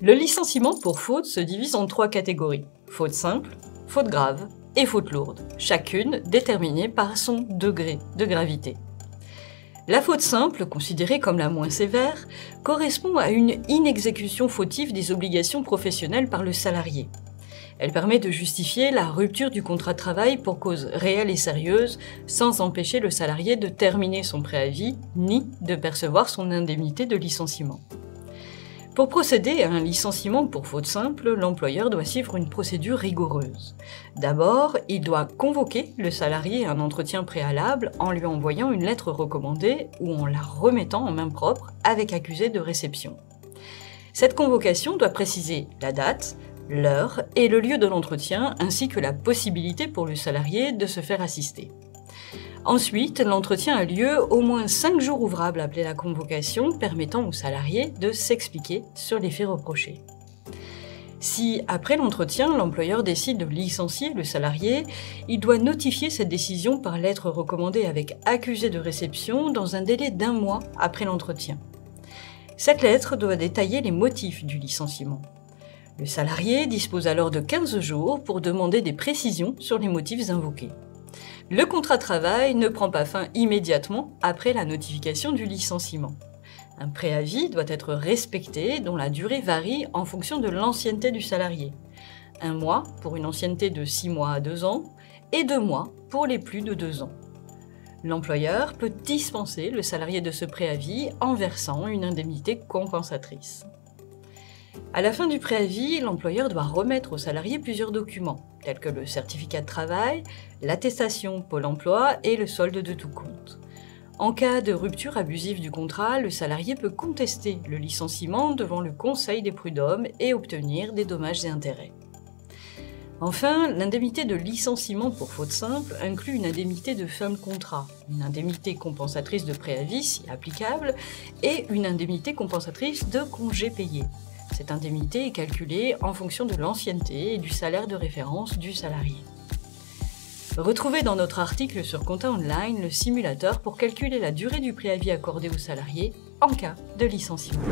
Le licenciement pour faute se divise en 3 catégories. Faute simple, faute grave et faute lourde, chacune déterminée par son degré de gravité. La faute simple, considérée comme la moins sévère, correspond à une inexécution fautive des obligations professionnelles par le salarié. Elle permet de justifier la rupture du contrat de travail pour cause réelle et sérieuse, sans empêcher le salarié de terminer son préavis, ni de percevoir son indemnité de licenciement. Pour procéder à un licenciement pour faute simple, l'employeur doit suivre une procédure rigoureuse. D'abord, il doit convoquer le salarié à un entretien préalable en lui envoyant une lettre recommandée ou en la remettant en main propre avec accusé de réception. Cette convocation doit préciser la date, l'heure et le lieu de l'entretien, ainsi que la possibilité pour le salarié de se faire assister. Ensuite, l'entretien a lieu au moins 5 jours ouvrables appelés la convocation, permettant au salarié de s'expliquer sur les faits reprochés. Si, après l'entretien, l'employeur décide de licencier le salarié, il doit notifier cette décision par lettre recommandée avec accusé de réception dans un délai d'1 mois après l'entretien. Cette lettre doit détailler les motifs du licenciement. Le salarié dispose alors de 15 jours pour demander des précisions sur les motifs invoqués. Le contrat de travail ne prend pas fin immédiatement après la notification du licenciement. Un préavis doit être respecté dont la durée varie en fonction de l'ancienneté du salarié. 1 mois pour une ancienneté de 6 mois à 2 ans et 2 mois pour les plus de 2 ans. L'employeur peut dispenser le salarié de ce préavis en versant une indemnité compensatrice. À la fin du préavis, l'employeur doit remettre au salarié plusieurs documents, tels que le certificat de travail, l'attestation Pôle emploi et le solde de tout compte. En cas de rupture abusive du contrat, le salarié peut contester le licenciement devant le Conseil des prud'hommes et obtenir des dommages et intérêts. Enfin, l'indemnité de licenciement pour faute simple inclut une indemnité de fin de contrat, une indemnité compensatrice de préavis si applicable et une indemnité compensatrice de congés payés. Cette indemnité est calculée en fonction de l'ancienneté et du salaire de référence du salarié. Retrouvez dans notre article sur Compta Online le simulateur pour calculer la durée du préavis accordé au salarié en cas de licenciement.